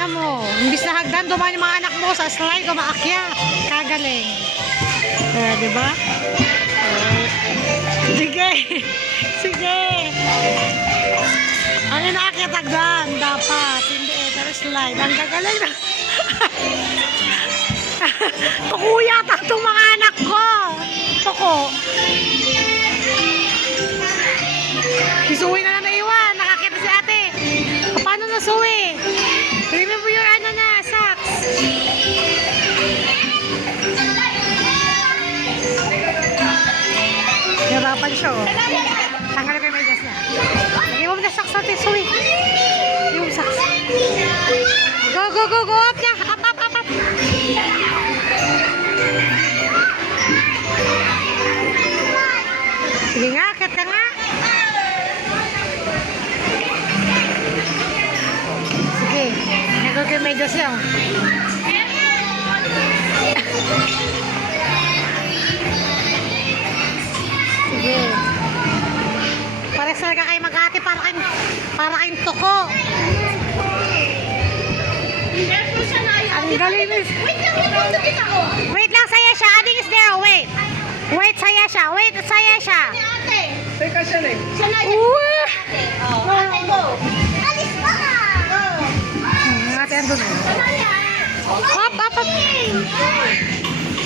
Tingnan mo. Imbis na hagdan, dumaan yung mga anak mo sa slide, umaakyat. Kagaling. Eh, di ba? Eh, sige. sige. Ang inaakyat hagdan, dapat. Hindi, pero slide. Ang gagaling na. Tukuya ta itong mga anak ko. Tuko. Isuwi na Tanggalin ko yung medyas niya. Lagyan mo na socks. Go, go, go, go up niya. Up, up, up, up. Sige nga, akit ka nga. Sige. Pares talaga kayo mag-ate para kayong, para kayong tuko. Ang galing mo. Wait lang, saya siya. Ading is there. Wait. Wait, saya siya. Wait, saya siya. Teka siya eh. Uwe! Alis pa ka! Hmm, ate, andun. Up, up, up.